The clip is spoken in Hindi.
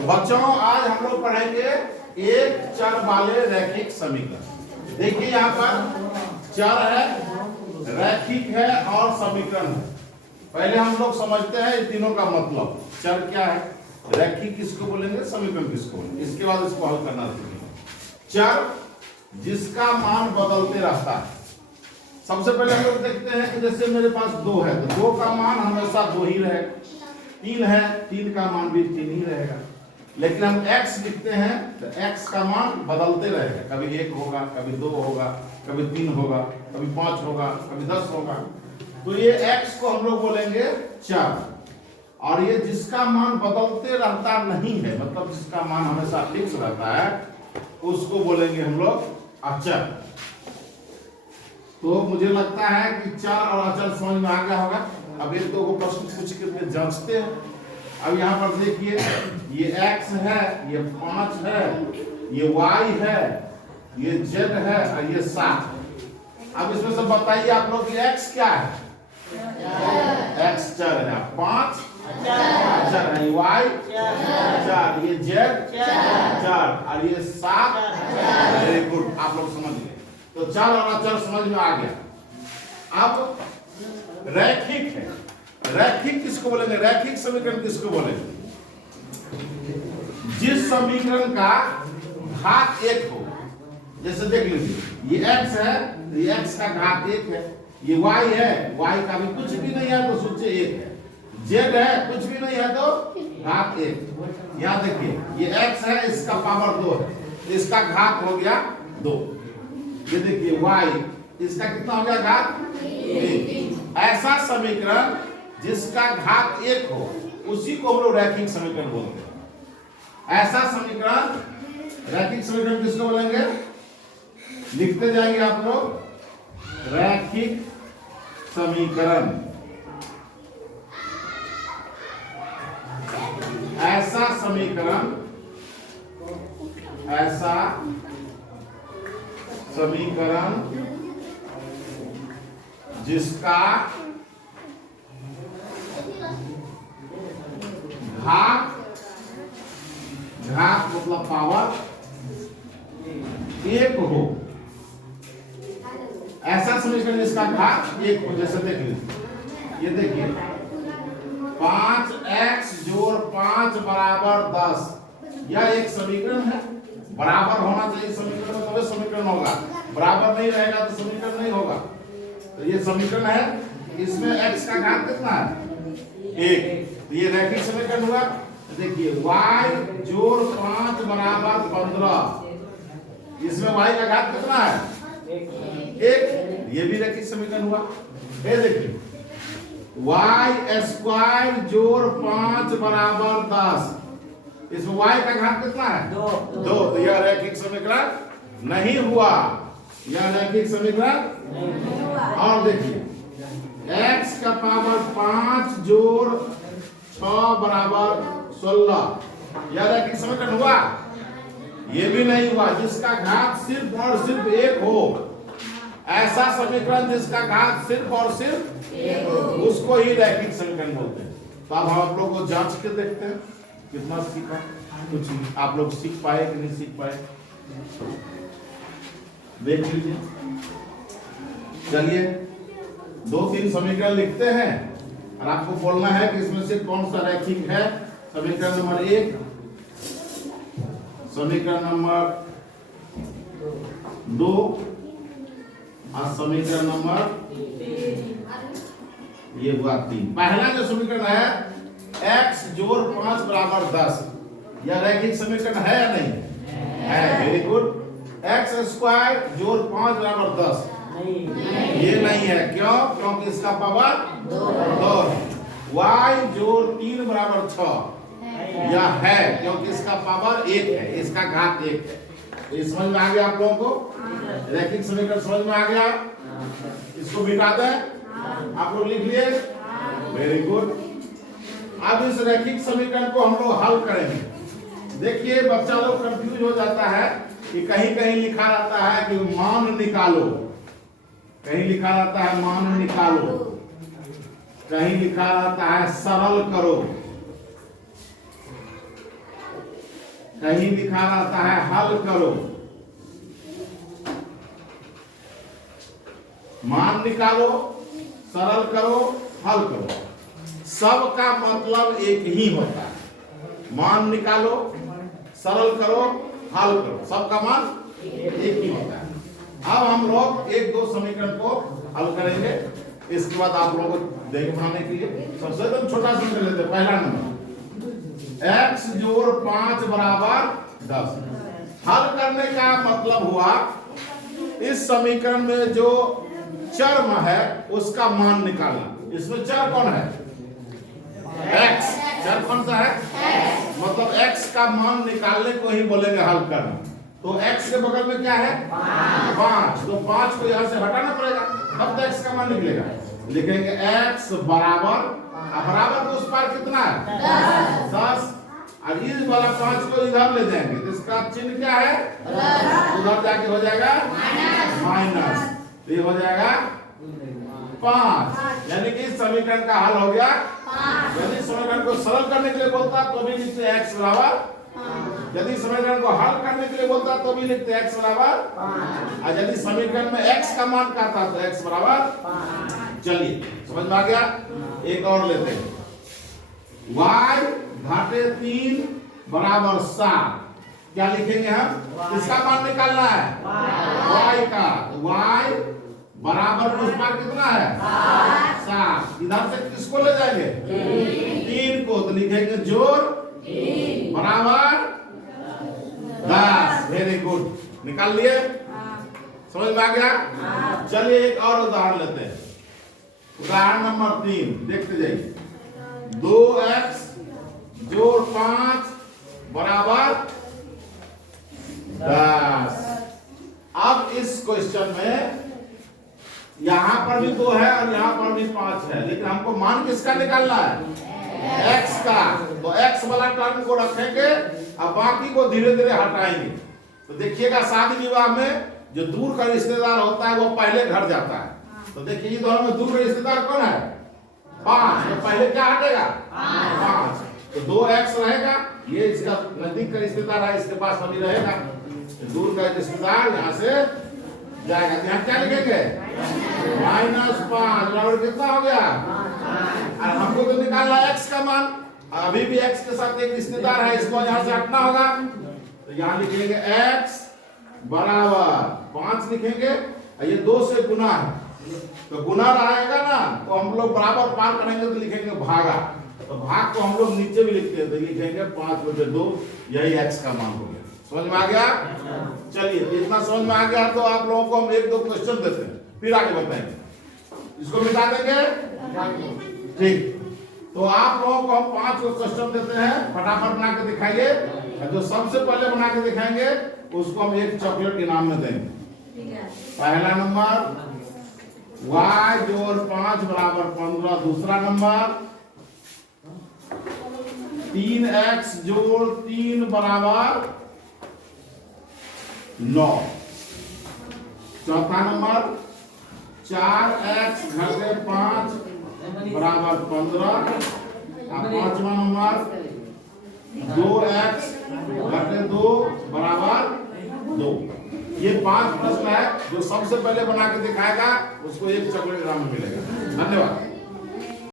बच्चों आज हम लोग पढ़ेंगे एक चर वाले रैखिक समीकरण। देखिए यहाँ पर चर है, रैखिक है और समीकरण है। पहले हम लोग समझते हैं इन तीनों का मतलब। चर क्या है, रैखिक किसको बोलेंगे, समीकरण किसको बोलेंगे, इसके बाद इसको हल करना सीखेंगे। चर जिसका मान बदलते रहता है। सबसे पहले हम लोग देखते हैं कि जैसे मेरे पास 2 है तो 2 का मान हमेशा 2 ही रहेगा। 3 है, 3 का मान भी 3 ही रहेगा। लेकिन हम x लिखते हैं तो x का मान बदलते रहेगा, कभी 1 होगा, कभी 2 होगा, कभी 3 होगा, कभी 5 होगा, कभी 10 होगा। तो ये x को हम लोग बोलेंगे चर। और ये जिसका मान बदलते रहता नहीं है, मतलब जिसका मान हमेशा फिक्स रहता है, उसको बोलेंगे हम लोग अचर। तो मुझे लगता है कि चर और अचर समझ में आ गया होगा। अब एक दो प्रश्न पूछ के जांचते हैं। अब यहाँ पर देखिए ये x है, ये 5 है, ये y है, ये z है और ये 7 है। अब इसमें से बताइए आप लोग कि x क्या है? x चर है, 5 चर है, y चर, ये z चर और ये 7। वेरी गुड, आप लोग समझ गए। तो चर और अचर समझ में आ गया। अब रैखिक है, रैखिक किसको बोलेंगे, रैखिक समीकरण किसको बोलेंगे? जिस समीकरण का घात 1 हो। जैसे देख लीजिए ये x है, ये x का घात 1 है, ये y है, y का भी कुछ भी नहीं है तो सोचिए 1 है, z है, कुछ भी नहीं है तो घात 1। यहाँ देखिए ये x है, इसका पावर 2 है, इसका घात हो गया 2। ये देखिए y, इसका कितना हो गया घात 1। ऐसा समीकरण जिसका घात 1 हो उसी को हम लोग रैखिक समीकरण बोलते हैं। ऐसा समीकरण रैखिक समीकरण किसको बोलेंगे? लिखते जाएंगे आप लोग, रैखिक समीकरण। ऐसा समीकरण, ऐसा समीकरण जिसका घात मतलब पावर 1 हो। ऐसा समीकरण जिसका घात 1 हो। जैसे देख लीजिए, ये देखिए 5x जोड़ 5 बराबर 10। यह एक समीकरण है। बराबर होना चाहिए समीकरण में, तभी समीकरण होगा। बराबर नहीं रहेगा तो समीकरण नहीं होगा। तो ये समीकरण है, इसमें x का घात कितना है? 1। तो ये रैखिक समीकरण हुआ। देखिए y जोड़ 5 बराबर 15। इसमें y का घात कितना है? 1। ये भी रैखिक समीकरण हुआ। ये देखिए y स्क्वायर जोड़ 5 बराबर 10। इसमें y का घात कितना है? 2। तो यह रैखिक समीकरण नहीं हुआ। यह रैखिक समीकरण नहीं हुआ। और देखिए x का पावर 5 जोड़ 6 बराबर 16। यह रैखिक समीकरण हुआ? ये भी नहीं हुआ। जिसका घात सिर्फ और सिर्फ 1 हो, ऐसा समीकरण जिसका घात सिर्फ और सिर्फ 1 हो, उसको ही रैखिक समीकरण बोलते हैं। तो अब हम आप लोग को जांच के देखते हैं कितना सीखा, कुछ आप लोग सीख पाए कि नहीं सीख पाए, देख लीजिए। चलिए 2-3 समीकरण लिखते हैं और आपको बोलना है कि इसमें से कौन सा रैखिक है। समीकरण नंबर 1, समीकरण नंबर 2 और समीकरण नंबर ये हुआ 3। पहला जो समीकरण है x जोड़ 5 बराबर 10, यह रैखिक समीकरण है या नहीं है? Very good. x स्क्वायर जोड़ 5 बराबर 10, ये नहीं है। क्यों? क्योंकि इसका पावर 2 है। y जोड़ 3 बराबर 6, यह है क्योंकि इसका पावर 1 है, इसका घात 1 है। ये समझ में आ गया आप लोगों को? रैखिक समीकरण समझ में आ गया? इसको मिटा दें, आप लोग लिख लिए? Very good. अब इस रैखिक समीकरण को हम लोग हल करेंगे। देखिए बच्चा लोग कंफ्यूज हो जाता है कि कहीं कहीं लिखा रहता है कि मान निकालो, कहीं लिखा रहता है मान निकालो, कहीं लिखा रहता है सरल करो। कहीं लिखा रहता है हल करो, मान निकालो, सरल करो, हल करो। सबका मतलब एक ही होता है, मान निकालो, सरल करो, हल करो, सबका मान एक ही होता है। अब हम लोग एक दो समीकरण को हल करेंगे, इसके बाद आप लोगों को देंगे बनाने के लिए। सबसे एकदम छोटा समीकरण लेते हैं। पहला नंबर x जोड़ 5 बराबर 10। हल करने का मतलब हुआ इस समीकरण में जो चर है उसका मान निकालना। इसमें चर कौन है? x। चर कौन सा है? मतलब x का मान निकालने को ही बोलेंगे हल करना। तो x के बगल में क्या है? 5। तो 5 को यहां से हटाना पड़ेगा, तब तो x का मान निकलेगा। लिखेंगे x बराबर, बराबर तो उस पार कितना है? 10। और इस वाला 5 को इधर ले जाएंगे तो इसका चिन्ह क्या है? उधर जाके हो जाएगा माइनस, तो ये हो जाएगा 5। यानी कि समीकरण का हल हो गया। यदि समीकरण को सरल करने के लिए बोलता तो भी लिखते x बराबर, यदि समीकरण को हल करने के लिए बोलता तो भी लिखते x बराबर, और यदि समीकरण में x का मान कहता तो x बराबर। चलिए समझ में आ गया। एक और लेते हैं, y घाटे 3 बराबर 7। क्या लिखेंगे हम? किसका मान निकालना है? y का। y बराबर उस पार कितना है? 7। इधर से किसको ले जाएंगे? 3 को। तो लिखेंगे जोड़ बराबर 10। वेरी गुड, निकाल लिए। समझ में आ गया। चलिए एक और उदाहरण लेते हैं। उदाहरण नंबर 3 देखते जाइए। 2x जोड़ 5 बराबर 10। अब इस क्वेश्चन में यहां पर भी 2 है और यहां पर भी 5 है, लेकिन हमको मान किसका निकालना है? x का। तो x वाला टर्म को रखेंगे और बाकी को धीरे धीरे हटाएंगे। तो देखिएगा शादी विवाह में जो दूर का रिश्तेदार होता है वो पहले घर जाता है। तो देखिए दोनों में दूर का रिश्तेदार कौन है? 5। तो पहले क्या हटेगा? 5। तो 2x रहेगा, ये इसका नजदीक का रिश्तेदार है, इसके पास अभी रहेगा। दूर का रिश्तेदार यहाँ से जाएगा, यहाँ क्या लिखेंगे? -5 बराबर कितना हो गया? और हमको तो निकालना x का मान, अभी भी x के साथ एक रिश्तेदार है, इसको यहाँ से हटना होगा। तो यहाँ लिखेंगे x बराबर 5 लिखेंगे, ये 2 से गुना है तो गुना रहेगा ना, तो हम लोग बराबर पार करेंगे तो लिखेंगे भागा। तो भाग को हम लोग नीचे भी लिखते हैं, तो लिखेंगे 5/2। यही x का मान हो गया। समझ में आ गया। चलिए इतना समझ में आ गया तो आप लोगों को हम एक दो क्वेश्चन देते हैं, फिर आगे बताएंगे। इसको मिटा देंगे, ठीक। तो आप लोगों को हम 5 क्वेश्चन देते हैं, फटाफट बना के दिखाइए। जो सबसे पहले बना के दिखाएंगे उसको हम एक चॉकलेट इनाम में देंगे। पहला नंबर y जोड़ 5 बराबर 15। दूसरा नंबर 3x जोड़ 3 बराबर 9। चौथा नंबर 4x घटे 5 बराबर 15। पांचवा नंबर 2x घटे 2 बराबर 2। ये 5 प्रश्न है, जो सबसे पहले बना के दिखाएगा उसको एक चॉकलेट इनाम मिलेगा। धन्यवाद।